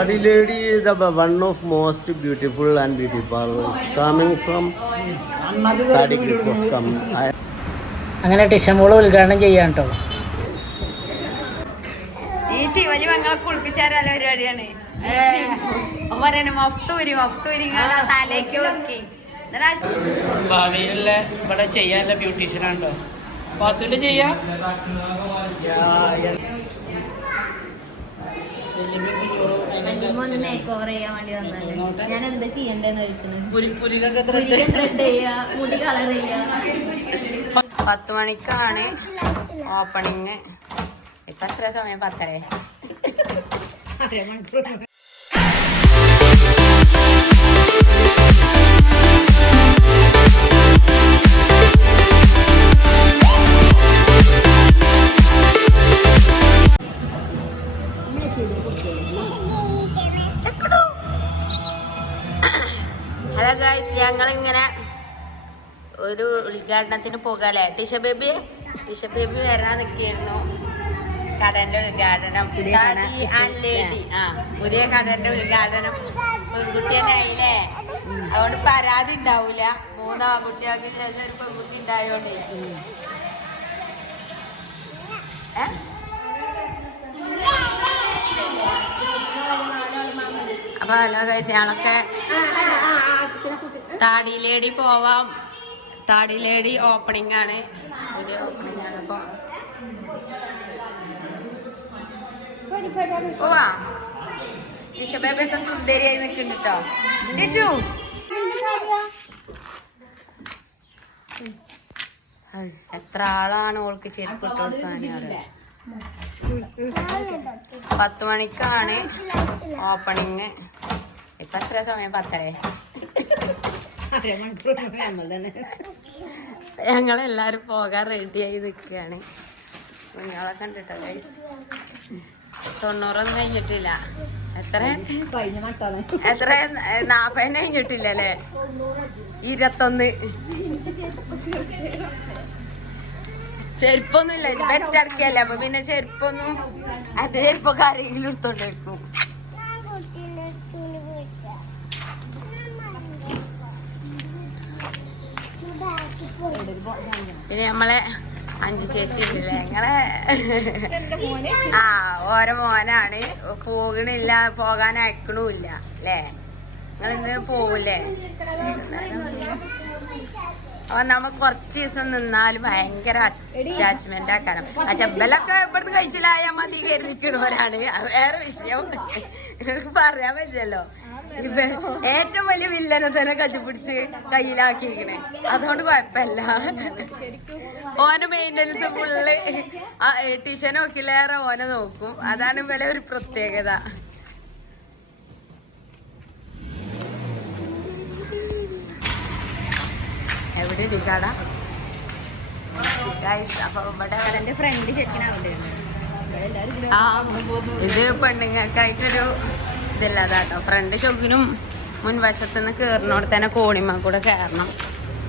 Adi lady is the one of most beautiful and beauty parlors coming from Tadi group of come. I, അങ്ങനെ ടിഷമോൾ ഉദ്ഘാടനം ചെയ്യാൻ കേട്ടോ. ഈ ചിവലി മങ്ങളെ കുളിപ്പിച്ചാരല്ല പരിപാടിയാണ്. പറയുന്നത് മഫ്തൂരി മഫ്തൂരി ഇങ്ങനെ തലേക്ക് വെക്കി. ഭാവിയിലുള്ള ഇവിടെ ചെയ്യാനുള്ള ബ്യൂട്ടീഷ്യനാണല്ലോ ചെയ്യാ. ചെയ്യാം ഒന്ന് മേക്ക് ഓവർ ചെയ്യാൻ വേണ്ടി വന്നത് ഞാൻ എന്താ ചെയ്യണ്ടെന്ന് ചെയ്യാ. മുടി കളർ ചെയ്യാ. പത്ത് മണിക്കാണ് ഓപ്പണിങ് ഇപ്പൊ എത്ര സമയം? പത്തര. ഉദ്ഘാടനത്തിന് പോകാല്ലേ ടിഷ ബേബി ടിഷ ബേബി വരാൻ നിൽക്കുകയായിരുന്നു കടന്റെ ഉദ്ഘാടനം ആ പുതിയ കടന്റെ ഉദ്ഘാടനം പെൺകുട്ടിയുടെ ആയില്ലേ അതുകൊണ്ട് പരാതി ഉണ്ടാവൂല മൂന്ന് ആൺകുട്ടികൾക്ക് ശേഷം ഒരു പെൺകുട്ടി ഉണ്ടായോണ്ടേ? അപ്പൊ ഹലോ കഴിച്ച് ഞങ്ങളൊക്കെ താടി ലേഡി പോവാം താടി ലേഡി ഓപ്പണിംഗ് ആണ്. പുതിയ ഓപ്പണിംഗ് ആണ് അപ്പൊ. പോവാ. ടിഷ ബേബയൊക്കെ സുന്ദരിയായി നിൽക്കുന്നുണ്ട് കേട്ടോ ടിഷു ഐ, എത്ര ആളാണ് ഓൾക്ക് ചെരുപ്പ് പത്ത് മണിക്കാണ് ഓപ്പണിങ് ഇപ്പൊ എത്ര സമയം? പത്തര ഞങ്ങളെല്ലാരും പോകാൻ റെഡിയായി നിൽക്കുകയാണ് കുഞ്ഞോളെ കണ്ടിട്ടോ guys. തൊണ്ണൂറൊന്നും കഴിഞ്ഞിട്ടില്ല. എത്ര? എത്ര? നാപ്പതിന് കഴിഞ്ഞിട്ടില്ല അല്ലേ ഇരുപത്തൊന്ന്. ചെരുപ്പൊന്നും ഇല്ല ഇത് ബെറ്റടക്കല്ലേ അപ്പൊ പിന്നെ ചെരുപ്പൊന്നും അത് ചെരുപ്പൊക്കെ ആരെങ്കിലും എടുത്തോണ്ട് വെക്കും പിന്നെ നമ്മളെ അഞ്ചു ചേച്ചി ഉണ്ടല്ലേ ഞങ്ങളെ ആ ഓരോ മോനാണ്. പോകണില്ല പോകാൻ അയക്കണമില്ല അല്ലേ? നിങ്ങൾ ഇന്ന് പോവില്ലേ അപ്പൊ നമ്മ കുറച്ച് ദിവസം നിന്നാലും ഭയങ്കര അറ്റാച്ച്മെന്റ് ആക്കണം ആ ചെമ്പലൊക്കെ ഇവിടുന്ന് കഴിച്ചില്ലായ മതി കയറി നിൽക്കണവരാണ് അത് വേറെ വിഷയം. നിങ്ങൾക്ക് പറയാൻ പറ്റില്ലല്ലോ. ഇപ്പൊ ഏറ്റവും വലിയ വില്ലനെ തന്നെ കച്ചുപിടിച്ച് കയ്യിലാക്കിയിരിക്കണേ. അതുകൊണ്ട് കുഴപ്പമില്ല. ഓന് മെയിന്റനൻസ് ഫുള്ള് ടീച്ചർ നോക്കില്ലേറെ ഓനെ നോക്കും. അതാണ് ഇവലെ ഒരു പ്രത്യേകത. എവിടെ ഇരിക്കാട അപ്പൊ ഇവിടെ എന്റെ ഫ്രണ്ട് ആ ഇത് പെണ്ണുങ്ങൾക്കായിട്ടൊരു ഇതില്ലാതാട്ടോ. ഫ്രണ്ട് ചൊക്കിനും മുൻവശത്ത് നിന്ന് കയറിനോട് തന്നെ കോണിമ കൂടെ കയറണം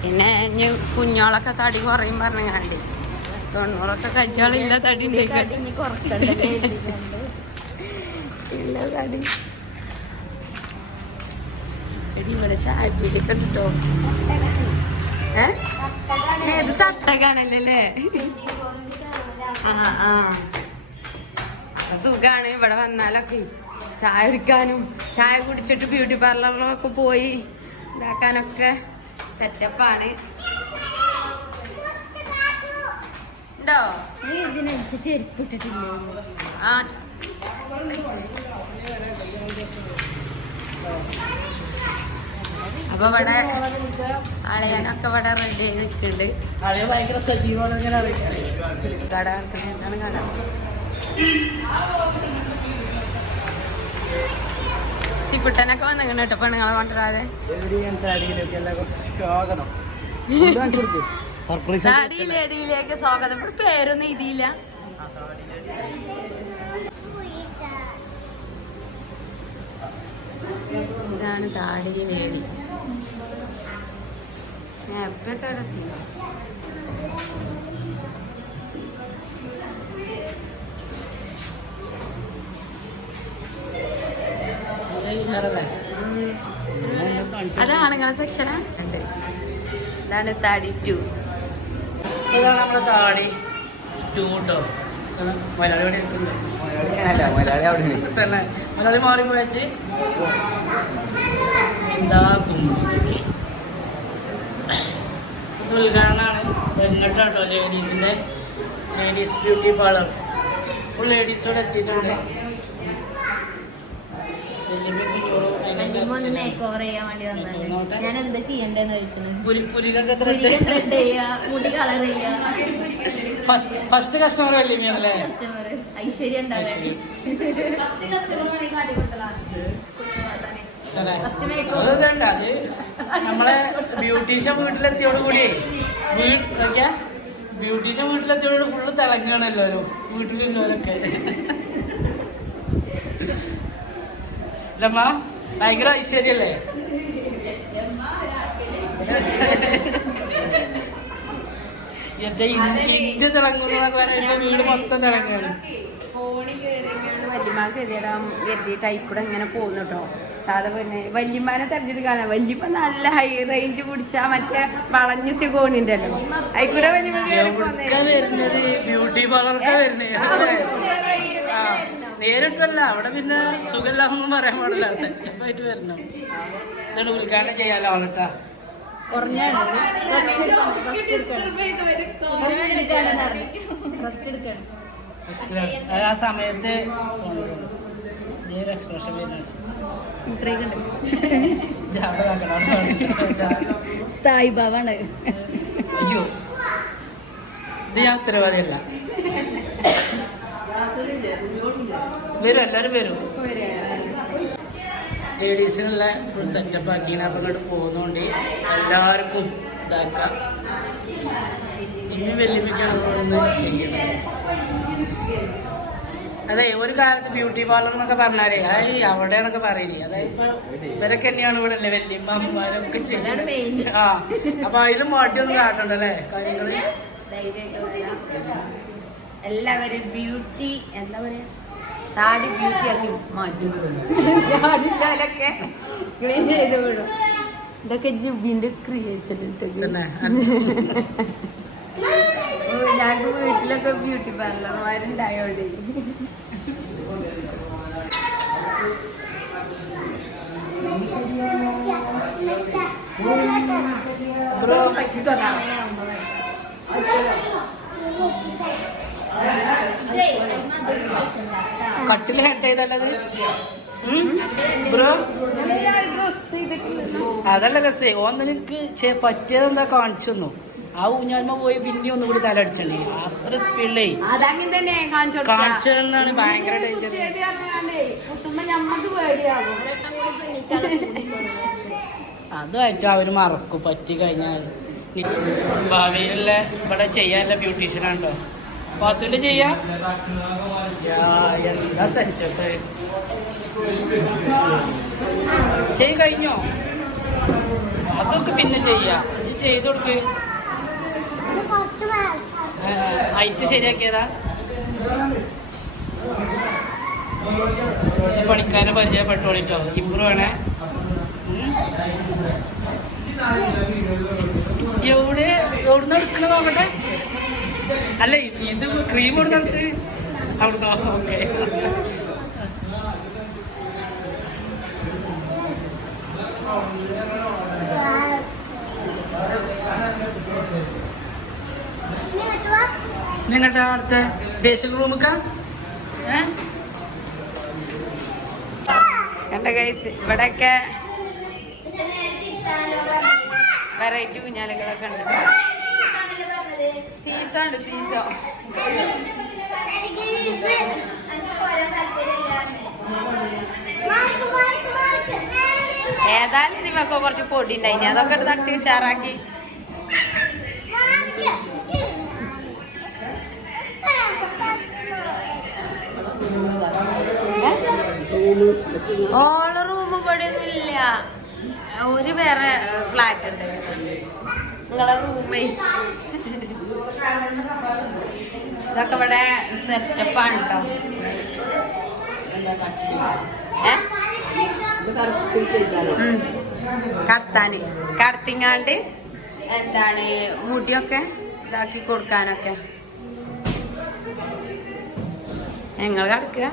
പിന്നെ ഇനി കുഞ്ഞോളൊക്കെ തടി കുറയും പറഞ്ഞു കണ്ടി. തൊണ്ണൂറൊക്കെ കജ്ജാളില്ല തടി ഇവിടെ ചായ പീടിയൊക്കെ ഉണ്ടോ ഏ? ഏത് തട്ടക്കാണല്ലേ ആ ആ. സുഖാണ്. ഇവിടെ വന്നാലൊക്കെ. ചായ കുടിക്കാനും ചായ കുടിച്ചിട്ട് ബ്യൂട്ടി പാർലറിലൊക്കെ പോയി ഇതാക്കാനൊക്കെ സെറ്റപ്പാണ് ഉണ്ടോ? നീ ഇതിനനുസരിച്ച് ചെരുപ്പ് ഇട്ടിട്ടില്ലേ ആ. അപ്പൊ ഇവിടെ അളയാനൊക്കെ ഇവിടെ റെഡി ആയി നിൽക്കുന്നുണ്ട്. കട എന്താണ് കട സിപ്പുട്ടനൊക്കെ വന്നിങ്ങനെ കേട്ടോ പെണ്ണുങ്ങളെ കൊണ്ടുവരാതെ താടിയിലേടിയിലേക്ക് സ്വാഗതം ഇവിടെ പേരൊന്നും ഇതിയില്ല ഇതാണ് താടിയിലേടി ഞാൻ എപ്പോഴൊക്കെ അവിടെ നിങ്ങളെ സെക്ഷനാ ഇതാണ് താടി ടു ഇതാണ് നമ്മുടെ താടി. ടു കേട്ടോ മലയാളി. മലയാളി മാറി പോയച്ച് എന്താ ഉദ്ഘാടനമാണ്. എങ്ങോട്ടാട്ടോ ലേഡീസിന്റെ ലേഡീസ് ബ്യൂട്ടി പാർലർ ഫുൾ ലേഡീസോടെ എത്തിയിട്ടുണ്ട്. വല്യമ്മ ഒന്ന് മേക്ക് ഓവർ ചെയ്യാൻ വേണ്ടി വന്നത്. ഞാൻ എന്താ ചെയ്യണ്ടെന്ന് വെച്ചിട്ടുണ്ട് മുടി കളർ ചെയ്യാ? ഫസ്റ്റ് കസ്റ്റമർ വല്യമ്മയാണല്ലേ കസ്റ്റമർ ഐശ്വര്യം ഉണ്ടാകാൻ നമ്മളെ ബ്യൂട്ടീഷ്യൻ വീട്ടിലെത്തിയോട് കൂടി. ബ്യൂട്ടീഷ്യൻ വീട്ടിലെത്തിയോട് ഫുള്ള് തിളങ്ങാണ് എല്ലാവരും. വീട്ടിലുള്ളവരൊക്കെ അല്ലമ്മ ഭയങ്കര ഐശ്വര്യല്ലേ? എന്റെ ഇന്ത്യ തിളങ്ങുന്ന പറയുമ്പോ വീട് മൊത്തം തിളങ്ങുകയാണ്. വല്യമ്മ എതിയിടാൻ കരുതിയിട്ട് അതിക്കൂടെ ഇങ്ങനെ പോകുന്നു കേട്ടോ സാധാ പിന്നെ വല്യമ്മാനെ തെരഞ്ഞെടുക്കാനാ. വല്യമ്മ നല്ല ഹൈ റേഞ്ച് പിടിച്ചാ മറ്റേ വളഞ്ഞെത്തി കോണിണ്ടല്ലോ. അതിക്കൂടെ വല്യമ്മ വരുന്നത്? ബ്യൂട്ടി പാർലർക്കാ വരുന്നത് നേരിട്ടല്ല. അവിടെ പിന്നെ സുഖമില്ലാന്നൊന്നും പറയാൻ പാടില്ല. സെറ്റപ്പായിട്ട് വരണം. എന്നിട്ട് ഉദ്ഘാടനം ചെയ്യാലോ ആളട്ടാ? അത് ആ സമയത്ത് എക്സ്പ്രഷൻ വരുന്നുണ്ട്. സ്ഥായി ഭാവാണ് അയ്യോ. ഇത് ഞാൻ ഉത്തരവാദിയല്ല. വരും എല്ലാവരും വരും. ലേഡീസിനുള്ള ഫുൾ സെറ്റപ്പ് ആക്കിയാണ് അപ്പം ഇങ്ങോട്ട് പോകുന്നോണ്ട്. എല്ലാവർക്കും ഇതാക്കാം. ഇനി വെല്ലുവിളിക്കാണ് നമ്മളൊന്ന് ചെയ്യുന്നത് അതെ ഒരു കാലത്ത് ബ്യൂട്ടി പാർലർ എന്നൊക്കെ പറഞ്ഞാലേ അത് അവിടെ എന്നൊക്കെ പറയില്ലേ? അതായത് ഇവരൊക്കെ തന്നെയാണ് ഇവിടെ അല്ലേ വല്യമ്മമാരൊക്കെ ചെയ്യുന്നത്. ആ അപ്പൊ അതിലും മാട്ടിയൊന്നും കാട്ടണ്ടല്ലേ? കാര്യങ്ങൾ? എല്ലാവരും ബ്യൂട്ടി എന്താ പറയാ? താടി ബ്യൂട്ടി ആക്കി മാറ്റി താടിയിലൊക്കെ ക്ലീൻ ചെയ്ത് വിടും. ഇതൊക്കെ ജുബിന്റെ ക്രിയേഷൻ ഞങ്ങൾക്ക് വീട്ടിലൊക്കെ ബ്യൂട്ടി പാർലർമാരുണ്ടായോണ്ട് ബ്രോ പറ്റിട്ടോ കട്ടിൽ ഹെഡ് ചെയ്തല്ലത് ബ്രോ? അതല്ല രസേ ഓൻ നിനക്ക് പറ്റിയത് എന്താ കാണിച്ചു ആ ഊഞ്ഞാൽമ പോയി പിന്നെ ഒന്നും കൂടി തല അടിച്ചേ അത്ര സ്പീഡിലേ. കാണിച്ചതെന്നാണ് ഭയങ്കര ഡേഞ്ചർ അതുമായിട്ട് അവർ മറക്കും പറ്റി കഴിഞ്ഞാൽ ഭാവിയിലുള്ള ഇവിടെ ചെയ്യാനുള്ള ബ്യൂട്ടീഷ്യനാണല്ലോ പാത്തുവിന്റെ ചെയ്യാ? എന്താ സെറ്റപ്പ്? ചെയ് കഴിഞ്ഞോ? അതൊക്കെ പിന്നെ ചെയ്യാ. ഇത് ചെയ്ത് കൊടുക്ക്. ഹൈറ്റ് ശരിയാക്കിയതാ? ഇവിടുത്തെ പണിക്കാരെ പരിചയപ്പെട്ടോളിട്ടോ. ഇമ്പ്രൂവ് ആണേ. എവിടെ? എവിടുന്ന് എടുക്കണ നോക്കട്ടെ? അല്ല ഇത് ക്രീം കൊടുത്തടുത്ത് അവിടുന്ന് ഓക്കെ നിങ്ങളുടെ അടുത്ത ഫേഷ്യൽ റൂമൊക്കെ എന്റെ കൈസ് ഇവിടെയൊക്കെ വെറൈറ്റി കുഞ്ഞാലുകളൊക്കെ ഉണ്ട്. ഏതായാലും ഇതിമൊക്കെ കുറച്ച് പൊടി ഉണ്ടായിനി. അതൊക്കെ തട്ടി ഉഷാറാക്കി. ഓൾ റൂം ഇവിടെ ഒന്നും ഇല്ല ഒരു വേറെ ഫ്ലാറ്റ് ഉണ്ട്. നിങ്ങളെ റൂമേ. ഇതൊക്കെ ഇവിടെ സെറ്റപ്പാണ് കേട്ടോ കടത്താന്. കടത്തിങ്ങാണ്ട് എന്താണ് മുടിയൊക്കെ ഇതാക്കി കൊടുക്കാനൊക്കെ. ഞങ്ങൾ കടക്കുക.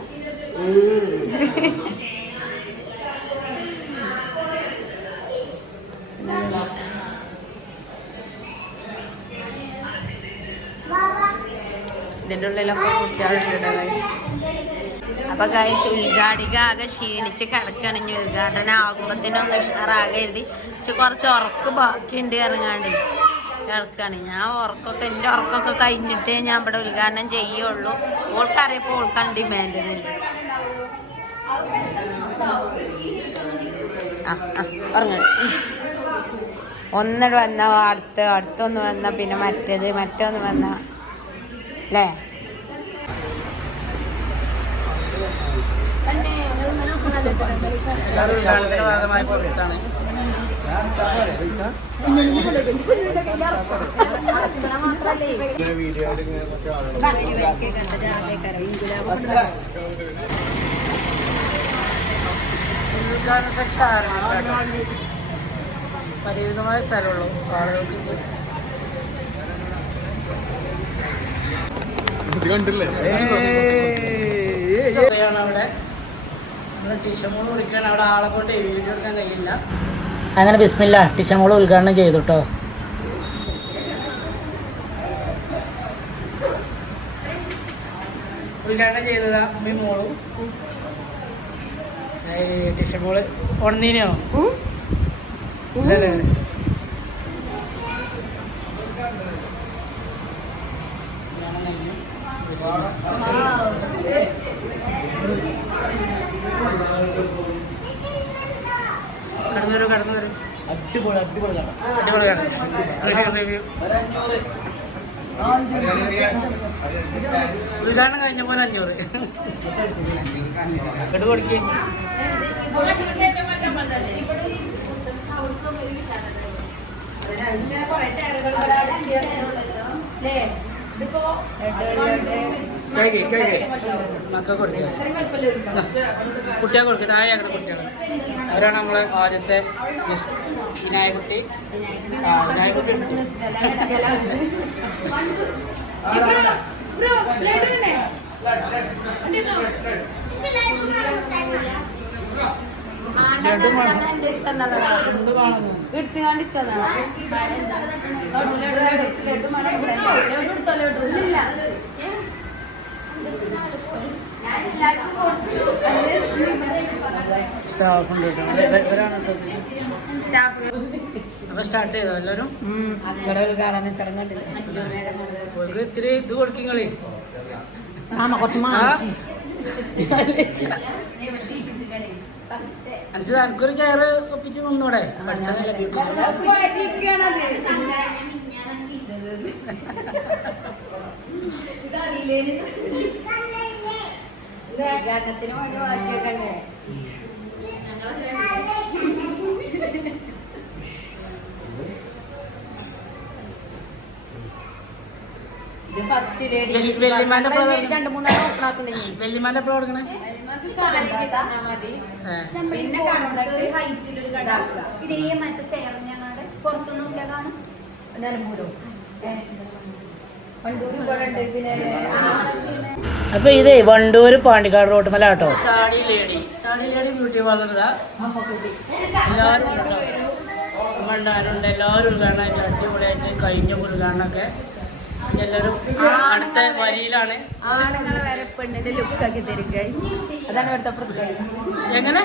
ഇതിന്റെ ഉള്ളിലൊക്കെ കുട്ടികളുണ്ട് അപ്പൊ ഗൈസ് ഉദ്ഘാടിക ആകെ ക്ഷീണിച്ച് കിടക്കുകയാണ് ഇനി ഉദ്ഘാടനം ആകുമ്പത്തിനൊന്ന് എഴുതി പക്ഷെ കുറച്ച് ഉറക്ക് ബാക്കിയുണ്ട് ഇറങ്ങാണ്ട് കിടക്കാണ്. ഞാൻ ഉറക്കൊക്കെ എന്റെ ഉറക്കൊക്കെ കഴിഞ്ഞിട്ടേ ഞാൻ ഇവിടെ ഉദ്ഘാടനം ചെയ്യുള്ളൂ. ഓൾക്കറിയപ്പോൾ ഓൾക്കാണ് ഡിമാൻഡ് ഇതില്ല ആ ഒന്നിട്ട് വന്ന അടുത്ത് അടുത്തൊന്ന് വന്ന പിന്നെ മറ്റേത് മറ്റൊന്ന് വന്ന അല്ലേ ആരംഭിക്കാട്ടോ പരിമിതമായ സ്ഥലമുള്ളൂ. ആളുകൾക്ക് അവിടെ അവിടെ ആളെ കൊണ്ട് വീഡിയോ എടുക്കാൻ കഴിയില്ല. അങ്ങനെ ബിസ്മില്ല ടിഷമോൾ ഉദ്ഘാടനം ചെയ്തു കേട്ടോ ഉദ്ഘാടനം ചെയ്തതാ അമ്മയും മോളും. ടിഷമോൾ ഉണന്നീനോ? അതെ കടന്നു വരൂ കടന്നു വരൂ അടിപൊളി അടിപൊളിയാണ് അടിപൊളിയാണ് റിവ്യൂ ഉദ്ഘാടനം കഴിഞ്ഞ പോലെ അഞ്ഞൂറ്. കെട്ട് കൊടുക്കേ. കൊടുക്കുക കുട്ടിയെ കൊടുക്കുക താഴെ അങ്ങനെ കുട്ടികൾ അവരാണ് നമ്മളെ ആദ്യത്തെ. വിനായകുട്ടി ആ വിനായകുട്ടി എടുത്തു എന്ത് കാണുന്നു സ്റ്റാഫ് ഉണ്ട് അപ്പൊ സ്റ്റാർട്ട് ചെയ്തോ എല്ലാവരും? ഉദ്ഘാടന ചടങ്ങുണ്ടല്ലോ ഓർക്ക് ഇത്തിരി ഇത് കൊടുക്കിങ്ങളേ മാമ കുറച്ച് മാമ മനസ്സിലായി എനിക്കൊരു ചെയർ ഒപ്പിച്ച് നിന്നൂടെ? പഠിച്ചതല്ല ബ്യൂട്ടി ഉദ്ഘാടനത്തിന് വേണ്ടി വാക്കിയൊക്കെ വെല്ലിമാന്റെ എപ്പോഴും കൊടുക്കണേ? മതി. പിന്നെ. ഇതേ മറ്റേ ചെയർ ഞങ്ങളുടെ പുറത്തു നോക്കിയാൽ കാണും. നിലമ്പൂരോ അപ്പൊ ഇതേ വണ്ടൂര് പാണ്ടിക്കാട് റോഡ് മല കേട്ടോ. ബ്യൂട്ടി പാർലർ ഇതാ. എല്ലാവരും ഉണ്ട്? കേട്ടോ. മണ്ടാരുണ്ട് എല്ലാവരും ഉദ്ഘാടനമായിട്ട് അടിപൊളിയായിട്ട് കഴിഞ്ഞ ഉദ്ഘാടനമൊക്കെ എല്ലാവരും അടുത്ത വരിയിലാണ്. ആണുങ്ങളെ വരെ പെണ്ണിന്റെ ലുക്ക് ആക്കി തരും അതാണ് ഇവിടുത്തെ പ്രത്യേകത. എങ്ങനെ?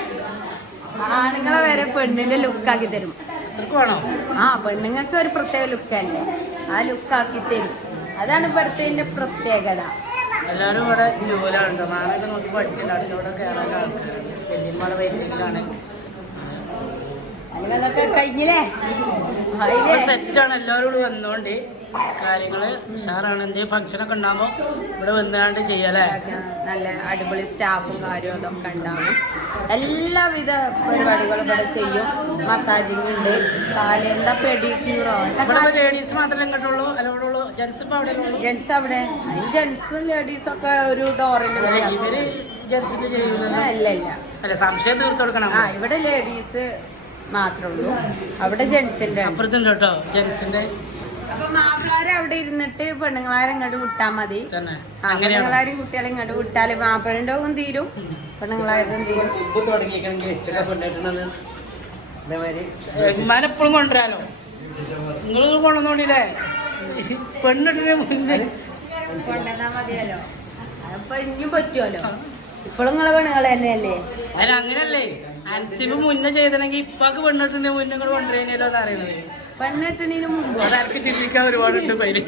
ആണുങ്ങളെ വരെ പെണ്ണിന്റെ ലുക്ക് ആക്കി തരും. ആ പെണ്ണുങ്ങൾക്ക് ഒരു പ്രത്യേക ലുക്കല്ലേ ആ ലുക്കാക്കി തരും. അതാണ് ഇവിടുത്തെ പ്രത്യേകത. എല്ലാവരും ഇവിടെ ജോലിയുണ്ട് മാണൊക്കെ നോക്കി പഠിച്ചിട്ടുണ്ട്. അടുത്തവിടെ കയറാൻ വെല്ലിമ്മയുടെ വെയിറ്റിങ്ങിലാണ് അതൊക്കെ കഴിഞ്ഞില്ലേ? സെറ്റാണ്. എല്ലാവരും കൂടി വന്നോണ്ട് കാര്യങ്ങൾ ഉഷാറാണ്. എന്തെങ്കിലും ഫംഗ്ഷനൊക്കെ ഉണ്ടാകുമ്പോൾ ഇവിടെ വന്നാണ്ട് ചെയ്യലേ നല്ല അടിപൊളി സ്റ്റാഫും കാര്യവും അതൊക്കെ ഉണ്ടാവും. എല്ലാവിധ പരിപാടികളും ഇവിടെ ചെയ്യും. മസാജിങ് ഉണ്ട് കാലെന്താ പെഡിക്യൂറോ ലേഡീസ് മാത്രമേ ഇങ്ങോട്ടുള്ളൂ? അല്ല ജെൻസ് അവിടെ. ജെൻസ് അവിടെ ജെൻസും ലേഡീസും ഒക്കെ ഒരു ഡോറിന്റെ അല്ല, ജെൻസിന്റെ ഇല്ല സംശയം തീർത്തു കൊടുക്കണം. ആ ഇവിടെ ലേഡീസ് മാത്രമേ ഉള്ളൂ. അവിടെ ജെന്റ്സിന്റെ ആണ് അപ്പുറത്തുണ്ട് കേട്ടോ ജെൻസിന്റെ അപ്പൊ മാപ്പിളാര് അവിടെ ഇരുന്നിട്ട് പെണ്ണുങ്ങളാരെ ഇങ്ങോട്ട് വിട്ടാ മതി. പെണ്ണുങ്ങളാരും കുട്ടികളെ ഇങ്ങോട്ട് വിട്ടാൽ മാപ്പിളുണ്ടാവും തീരും പെണ്ണുങ്ങളാരും തീരും. എപ്പോഴും കൊണ്ടുവരാലോ. നിങ്ങൾ കൊണ്ടുവന്നോണ്ടില്ലേ? പെണ്ണിട്ടിന് മുന്നേ കൊണ്ടുവന്നാ മതിയല്ലോ. അപ്പൊ ഇനിയും പറ്റുമല്ലോ ഇപ്പോഴും നിങ്ങളെ പെണ്ണുങ്ങൾ തന്നെയല്ലേ? അല്ല അങ്ങനല്ലേ. അൻസിബ് മുന്നേ ചെയ്തണെങ്കിൽ ഇപ്പൊക്കെ പെണ്ണിട്ടിന്റെ മുന്നേ കൂടെ കൊണ്ടുവരുന്നല്ലോ എന്ന് അറിയുന്നത്. മുമ്പ്. അതാർക്ക് ചിന്തിക്കാൻ ഒരുപാടുണ്ട് പേര്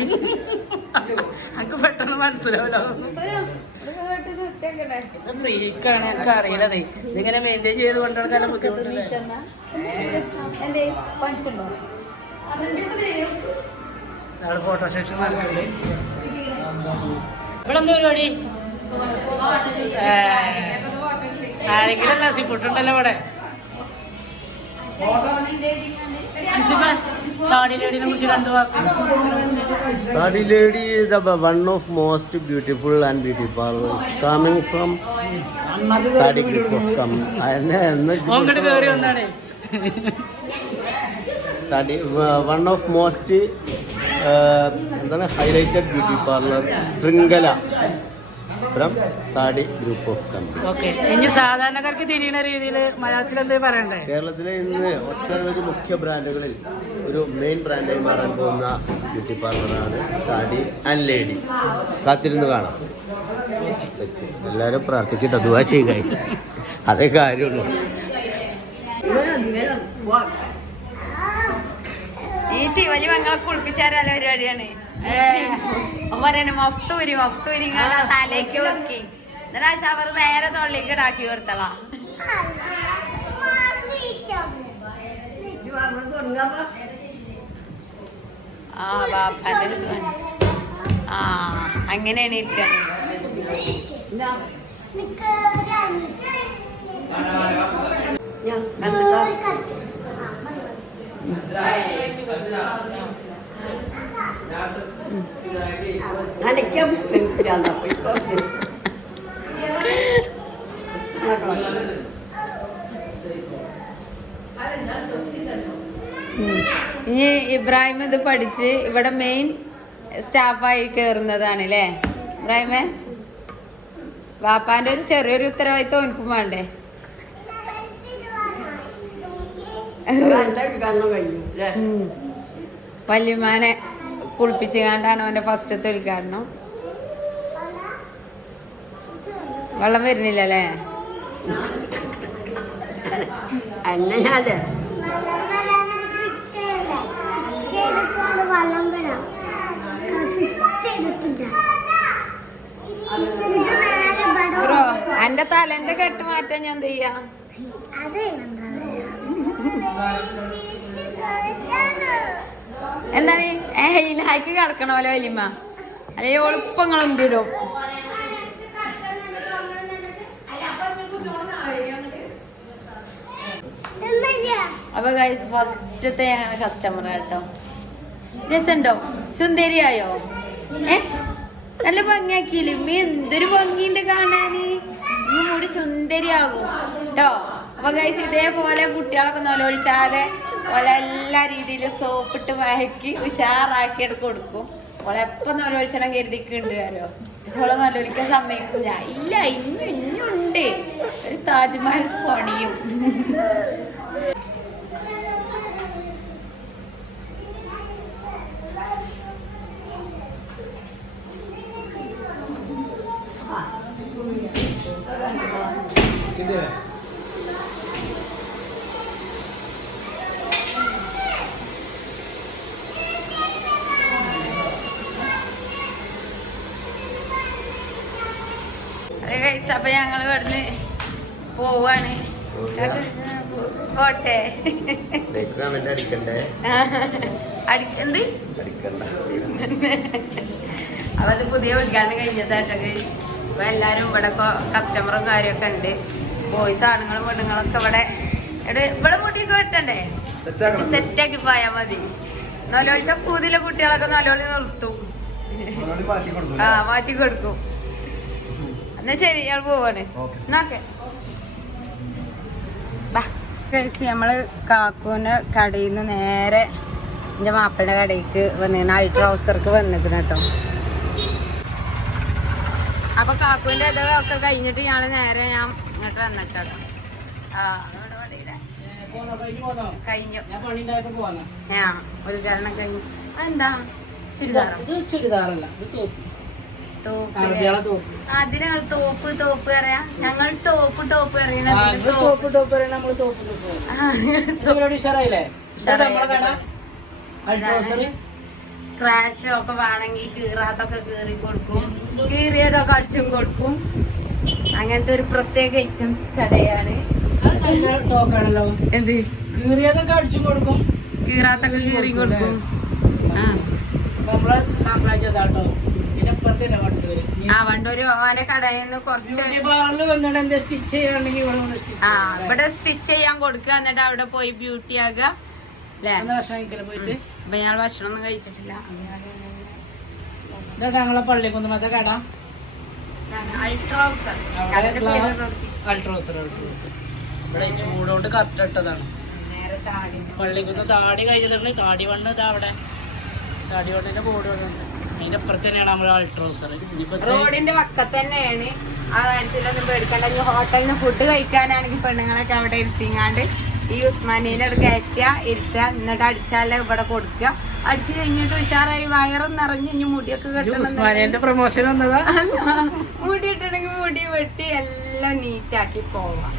എനിക്ക് പെട്ടെന്ന് മനസ്സിലാവില്ല ഫ്രീക്കാണ് എനിക്ക് അറിയില്ലതേ. ഇതിങ്ങനെ മെയിന്റെയിൻ ചെയ്ത് കൊണ്ടുനടക്കാൻ ബുദ്ധിമുട്ടില്ലേ എന്തേ? പഞ്ചുണ്ടോ? നാളെ ഫോട്ടോ സെക്ഷൻ നടക്കുന്നുണ്ട് ഇവിടെ എന്താ പരിപാടി ആരെങ്കിലും നസിപ്പുട്ടുണ്ടല്ലോ ഇവിടെ അൻസിബ താടിലേടിനെ കുറിച്ച് രണ്ടു വാക്ക് Tadi lady is the one of most beautiful and beauty parlors coming from Tadi group of എന്താണ്? ഹൈലൈറ്റഡ് ബ്യൂട്ടി പാർലർ ശൃംഖല. From Tadi group of company okay ഇനി സാധാരണക്കാർക്ക് തിരിയുന്ന രീതിയിൽ മലയാളത്തിൽ എന്തേ പറയണ്ടേ? കേരളത്തിലെ ഇന്ന് ഒട്ടനവധി മുഖ്യ ബ്രാൻഡുകളിൽ ഒരു മെയിൻ ബ്രാൻഡായി മാറാൻ പോകുന്ന ബ്യൂട്ടി പാർലറാണ് താടി ആൻഡ് ലേഡി കാത്തിരുന്ന് കാണാം. എല്ലാവരും പ്രാർത്ഥിക്കട്ടെ. അതുവാ ചെയ്യുക. അതേ കാര്യമുള്ളൂ. ഈ ചിവലി മങ്ങളെ കുളിപ്പിച്ചാരല്ല പരിപാടിയാണ്. പറയണ മഫ്തൂരി മഫ്തൂരി തലേക്ക് വെക്കി. എന്നിട്ട് ആ ഷവർ നേരെ തൊള്ളിക്ക് ഇടാക്കി കൊടുത്തളാ ആ ബാപ്പാന്റെ. ആ അങ്ങനെയാണ് ഇരിക്കണേ ഇനി ഇബ്രാഹിം ഇത് പഠിച്ച് ഇവിടെ മെയിൻ സ്റ്റാഫായി കയറുന്നതാണ് അല്ലേ ഇബ്രാഹിമേ വാപ്പാന്റെ ഒരു ചെറിയൊരു ഉത്തരവാദിത്വം എനിക്കും വേണ്ടേ? വല്യമാനെ കുളിപ്പിച്ച് കണ്ടാണ് അവന്റെ ഫസ്റ്റത്തെ ഉദ്ഘാടനം. വെള്ളം വരുന്നില്ലല്ലേ? അല്ലേ എന്റെ തലന്റെ കെട്ട് മാറ്റാൻ ഞാൻ എന്ത് ചെയ്യാ? എന്താണ്? ഏയിലാക്കി കിടക്കണ പോലെ വലിയമ്മ. അല്ലെങ്കിൽ ഒളിപ്പങ്ങൾ എന്തിടും? അപ്പൊ ഗൈസ് ഫസ്റ്റത്തെ ഞങ്ങളുടെ കസ്റ്റമർ കേട്ടോ രസമുണ്ടോ സുന്ദരിയായോ? ഏ നല്ല ഭംഗിയാക്കിയില്ലേ? ഉമ്മ എന്തൊരു ഭംഗിയുണ്ട് കാണാന്. ഈ മുടി സുന്ദരിയാകും കേട്ടോ അപ്പൊ ഗൈസ് ഇതേപോലെ കുട്ടികളൊക്കെ നൊലൊഴിച്ചാതെ ഓലെ എല്ലാ രീതിയിലും സോപ്പിട്ട് വഴക്കി ഉഷാറാക്കി എടുത്ത് കൊടുക്കും. ഓളെ എപ്പം നൊലൊഴിച്ചണം കരുതിക്കുണ്ട് ആരോ പക്ഷെ ഓളെ നൊലൊലിക്കാൻ സമ്മതിക്കില്ല ഇല്ല ഇന്നും ഇന്നുണ്ട് ഒരു താജ്മഹൽ പണിയും. അത് കഴിച്ച അപ്പൊ ഞങ്ങൾ ഇവിടുന്ന് പോവാണ്. പോട്ടെ. അടിക്കണ്ടേ? അപ്പൊ അത് പുതിയ ഉദ്ഘാടനം കഴിഞ്ഞതാട്ടോ അപ്പൊ എല്ലാരും ഇവിടെ കസ്റ്റമറും കാര്യമൊക്കെ ഉണ്ട്. ബോയ്സ് ആണുങ്ങളും പെണ്ണുങ്ങളൊക്കെ ഇവിടെ. ഇവിടെ ഇവിടെ മുടിയൊക്കെ വെട്ടണ്ടേ? സെറ്റാക്കി പോയാ മതി. നലോളിച്ച കൂതിലെ കുട്ടികളൊക്കെ നല്ലോളി നിർത്തും. ആ മാറ്റി കൊടുക്കും. എന്നാ ശരി ഞങ്ങൾ പോവാണ്. നമ്മൾ കാക്കൂന് കടയിൽ നിന്ന് നേരെ എന്റെ മാപ്പിളുടെ കടയിലേക്ക് വന്നിരുന്നു അൾട്രൗസർക്ക് വന്നിരിക്കണം കേട്ടോ. അപ്പൊ കാക്കുവിന്റെ ഒക്കെ കഴിഞ്ഞിട്ട് ഞങ്ങൾ നേരെ ഞാൻ ഇങ്ങോട്ട് വന്നിട്ടോ ആ. കഴിഞ്ഞു. ഒരു ഉദ്ഘാടനം കഴിഞ്ഞു. എന്താ ഇത് ചുരിദാറല്ല ഇത് തോപ്പ് തോപ്പ് തോപ്പ്. തോപ്പ് തോപ്പ് പറയാ. ഞങ്ങൾ ടോപ്പ് തോപ്പ് ടോപ്പ് പറയണ നമ്മൾ തോപ്പ് തോപ്പ് പരിപാടി ഉഷാറായില്ലേ? സ്ക്രാച്ചും ഒക്കെ വേണമെങ്കിൽ കീറാത്തൊക്കെ കീറി കൊടുക്കും. കീറിയതൊക്കെ അടിച്ചും കൊടുക്കും. അങ്ങനത്തെ ഒരു പ്രത്യേക ഐറ്റംസ് കടയാണ്. എന്ത്? കീറിയതൊക്കെ അടിച്ചു കൊടുക്കും. കീറാത്തൊക്കെ കീറി കൊടുക്കും ആ. നമ്മളെ സാമ്രാജ്യം അതാട്ടോ ആ വണ്ടൂര് ഓന്റെ കടയിൽ നിന്ന് കുറച്ച് സ്റ്റിച്ച് ചെയ്യാണെങ്കിൽ ആ ഇവിടെ സ്റ്റിച്ച് ചെയ്യാൻ കൊടുക്കുക എന്നിട്ട് അവിടെ പോയി ബ്യൂട്ടി ആകുക അല്ലേ? അന്ന് ഭക്ഷണം പോയിട്ട്? ഞാൻ ഭക്ഷണം ഒന്നും കഴിച്ചിട്ടില്ല. ഇതാ ഞങ്ങളെ പള്ളിക്കുന്നുമത്തെ കട. അൾട്രോസർ. അൾട്രോസർ ഇവിടെ ചൂടോണ്ട് കത്തിട്ടതാണ്. നേരെ താടി. പള്ളിക്കുന്ന് താടി കഴിഞ്ഞിട്ടുണ്ട്. താടി വണ്ണ് ഇതാ അവിടെ. താടി വണ്ണിന്റെ ബോർഡ് വന്നിട്ടുണ്ട് അതിന്റെ അപ്പുറത്ത് തന്നെയാണ് നമ്മുടെ അൾട്രോസർ റോഡിന്റെ വക്കത്ത് തന്നെയാണ്. ആ കാര്യത്തിലൊന്നും പേടിക്കണ്ട. ഇനി ഹോട്ടലിൽ നിന്ന് ഫുഡ് കഴിക്കാനാണെങ്കിൽ പെണ്ണുങ്ങളൊക്കെ അവിടെ ഇരുത്തിങ്ങാണ്ട് ഈ ഉസ്മാനിയുടെ ഒരു കയറ്റുക ഇരുത്തുക എന്നിട്ട് അടിച്ചാലേ ഇവിടെ കൊടുക്കുക. അടിച്ചു കഴിഞ്ഞിട്ട് ഉഷാറായി വയറും നിറഞ്ഞു ഇനി മുടിയൊക്കെ കെട്ടണം പ്രൊമോഷൻ വന്നതാ? മുടി ഇട്ടണെങ്കിൽ മുടി വെട്ടി എല്ലാം നീറ്റാക്കി പോവാം.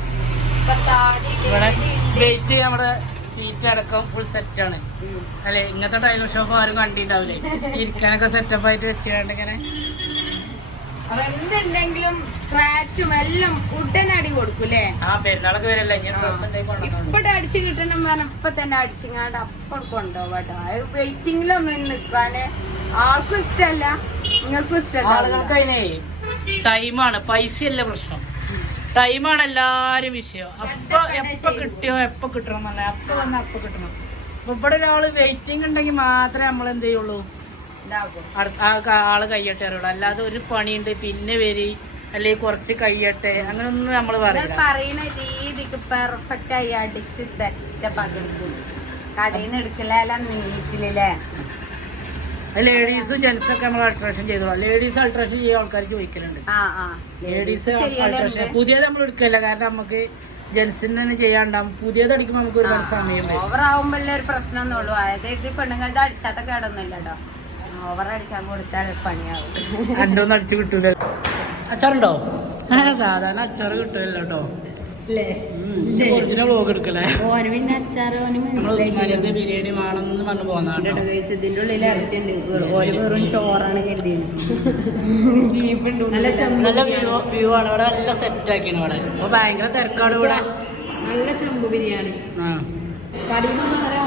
ഇപ്പൊ താടി വെയിറ്റ് നമ്മുടെ സീറ്റ് അടക്കം ഫുൾ സെറ്റ് ആണ്. ഉം. അല്ലെ? ഇങ്ങനത്തെ ടൈലർ ഷോപ്പ് ആരും കണ്ടിണ്ടാവില്ലേ ഇരിക്കാനൊക്കെ സെറ്റപ്പ് ആയിട്ട് വെച്ചുകൊണ്ട് ഇങ്ങനെ. എന്തുണ്ടെങ്കിലും സ്ക്രാച്ചും എല്ലാം ഉടനടി കൊടുക്കൂലേ ആ പെരുന്നാളൊക്കെ വരല്ലേ? ഇവിടെ അടിച്ചു കിട്ടണം പറഞ്ഞ ഇപ്പൊ തന്നെ അടിച്ചിങ്ങാണ്ട് അപ്പം കൊണ്ടുപോകട്ടോ അത് വെയിറ്റിംഗിലൊന്നും നിൽക്കാന് ആൾക്കും ഇഷ്ടല്ല നിങ്ങൾക്കും ഇഷ്ടമല്ല ആളുകൾക്ക് അതിനെ ടൈമാണ് പൈസയല്ല പ്രശ്നം. ടൈമാണ് എല്ലാരും വിഷയം. അപ്പൊ എപ്പോ കിട്ടിയോ എപ്പോ കിട്ടണം എന്നല്ല. അപ്പൊ വന്ന അപ്പൊ കിട്ടണം. അപ്പൊ ഇവിടെ ഒരാൾ വെയിറ്റിംഗ് ഉണ്ടെങ്കിൽ മാത്രമേ നമ്മൾ എന്ത് ചെയ്യുള്ളൂ? ആൾ കയ്യട്ടെ അറിയുള്ളൂ. അല്ലാതെ ഒരു പണിയുണ്ട് പിന്നെ വരി അല്ലെങ്കിൽ കുറച്ച് കയ്യട്ടെ അങ്ങനൊന്നും നമ്മൾ പറയുന്ന രീതിക്ക് പെർഫെക്റ്റ് ആയി അടിച്ച് സെറ്റപ്പ് ആക്കി കടയിൽ നിന്ന് എടുക്കലെല്ലാം നീറ്റിലല്ലേ ലേഡീസും ജെന്റ്സും ഒക്കെ നമ്മൾ അൾട്രേഷൻ ചെയ്തു ലേഡീസ് അൾട്രേഷൻ ചെയ്യാൻ ആൾക്കാർക്ക് ചോദിക്കലുണ്ട്. ലേഡീസ് അൾട്രേഷൻ പുതിയത് നമ്മൾ എടുക്കില്ല. കാരണം നമുക്ക് ജെന്റ്സിന് തന്നെ ചെയ്യാണ്ടാവും. പുതിയത് അടിക്കുമ്പോൾ നമുക്ക് ഒരുപാട് സമയം ഓവർ ഒരു പ്രശ്നം എന്നുള്ളൂ അതായത് പെണ്ണുങ്ങളുടെ അടിച്ചാത്ത കേടൊന്നുമില്ല കേട്ടോ ഓവർ അടിച്ചാൽ കൊടുത്താൽ പണിയാവും. രണ്ടൊന്നും അടിച്ചു കിട്ടൂല അച്ചാറുണ്ടോ? സാധാരണ അച്ചാറ് കിട്ടുമല്ലോ കേട്ടോ എടുക്കലേ ഓന് പിന്നെ അച്ചാറ് ഓന് നമ്മൾ ബിരിയാണി വേണമെന്ന് പറഞ്ഞു പോന്നാട്ടോ. മനസ്സിലായി ഇതിന്റെ ഉള്ളിൽ ഇറച്ചിണ്ട് വെറും- ഓന് വെറും ചോറാണ് ബീഫ് ഉണ്ട് നല്ല നല്ല വ്യൂ വ്യൂ ആണ്. ഇവിടെ നല്ല സെറ്റ് ആക്കിയാണ് ഇവിടെ. അപ്പൊ ഭയങ്കര തിരക്കാണ് ഇവിടെ. നല്ല ചെമ്പ് ബിരിയാണി. കടയിൽ നിന്നൊന്നും അങ്ങനെ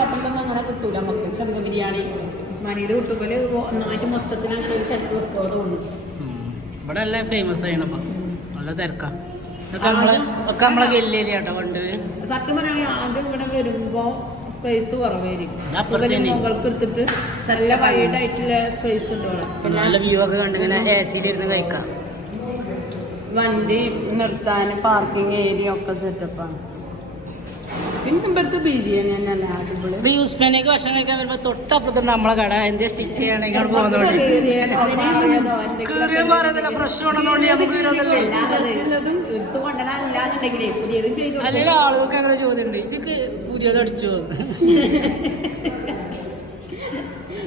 അങ്ങനെ കിട്ടൂല നമുക്ക് ചെമ്പ് ബിരിയാണി. ഉസ്മാനിയുടെ കിട്ടുമ്പോൾ ഒന്നായിട്ട് മൊത്തത്തിൽ അങ്ങനെ ഒരു സ്ഥലത്ത് വെക്കുക തോന്നുന്നു. ഇവിടെ എല്ലാം ഫേമസ് ആണ് അപ്പൊ നല്ല തിരക്കാ. ഇതൊക്കെ നമ്മളെ ഒക്കെ നമ്മളെ ഗല്ലേരി കേട്ടോ കൊണ്ടുപോയി സത്യം പറയുകയാണെങ്കിൽ ആദ്യം ഇവിടെ വരുമ്പോ സ്പേസ് കുറവായിരിക്കും. ഇത് അപ്പുറത്ത് തന്നെ. മുകൾക്ക് എടുത്തിട്ട് നല്ല വൈഡ് ആയിട്ടുള്ള സ്പേസ് ഉണ്ട് ഇവിടെ. പിന്നെ നല്ല വ്യൂ ഒക്കെ കണ്ടിങ്ങനെ എ സിയിൽ ഇരുന്ന് കഴിക്കാം. വണ്ടി നിർത്താൻ പാർക്കിംഗ് ഏരിയ ഒക്കെ സെറ്റപ്പാണ് പിന്നെ ഇവിടുത്തെ ബിരിയാണി തന്നെ അല്ല അടിപൊളി. ഇപ്പൊ ഈ ഉസ്മാനിയൊക്കെ ഭക്ഷണം കഴിക്കാൻ വരുമ്പോ തൊട്ടപ്പുറത്തുണ്ട് നമ്മളെ കട സ്റ്റിച്ച് ചെയ്യണമെങ്കിൽ അവിടെ പോകുന്നതുകൊണ്ട് കീറിയ പറയുന്നില്ല പ്രശ്നമുണ്ടെന്നുകൊണ്ട് നമുക്ക് വിരോധമല്ലേ എടുത്തു കൊണ്ടുവരാനില്ലാന്നുണ്ടെങ്കിലേ പുതിയതും ചെയ്തു അല്ലെങ്കിൽ ആളുകൾക്ക് അങ്ങനെ ചോദ്യമുണ്ട്. ഇതൊക്കെ പുതിയത് അടിച്ചു?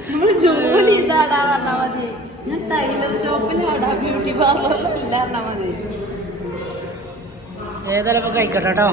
നമ്മൾ ജോലി ഇതാടാ പറഞ്ഞാ മതി. ഞാൻ ടൈലർ ഷോപ്പിലാടാ ബ്യൂട്ടി പാർലറിലല്ല പറഞ്ഞാ മതി. ഏതായാലും കഴിക്കട്ടെ കേട്ടോ